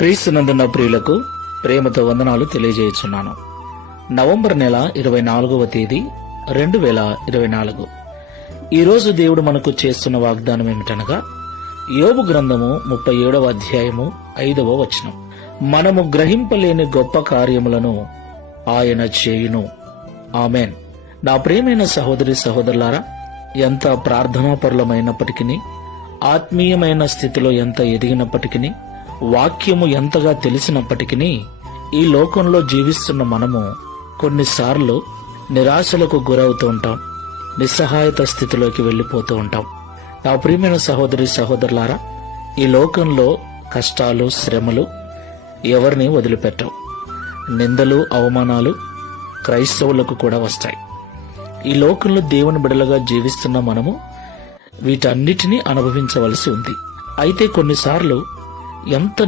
క్రీస్తునందున్న ప్రియులకు ప్రేమతో వందనాలు తెలియజేయుచున్నాను. నవంబర్ నెల 24వ తేదీ 2024. ఈరోజు దేవుడు మనకు చేస్తున్న వాగ్దానం ఏమిటనగా, యోబు గ్రంథము 37వ అధ్యాయము 5వ వచనం. మనము గ్రహింపలేని గొప్ప కార్యములను ఆయన చేయును. ఆమెన్. నా ప్రియమైన సహోదరి సహోదరులారా, ఎంత ప్రార్థనాపరులమైనప్పటికీ, ఆత్మీయమైన స్థితిలో ఎంత ఎదిగినప్పటికీ, వాక్యము ఎంతగా తెలిసినప్పటికీ, ఈ లోకంలో జీవిస్తున్న మనము కొన్నిసార్లు నిరాశలకు గురవుతూ ఉంటాం, నిస్సహాయత స్థితిలోకి వెళ్లిపోతూ ఉంటాం. నా ప్రియమైన సహోదరి సహోదరులారా, ఈ లోకంలో కష్టాలు, శ్రమలు ఎవరిని వదిలిపెట్టవు. నిందలు, అవమానాలు క్రైస్తవులకు కూడా వస్తాయి. ఈ లోకంలో దేవుని బిడలుగా జీవిస్తున్న మనము వీటన్నిటినీ అనుభవించవలసి ఉంది. అయితే కొన్నిసార్లు ఎంత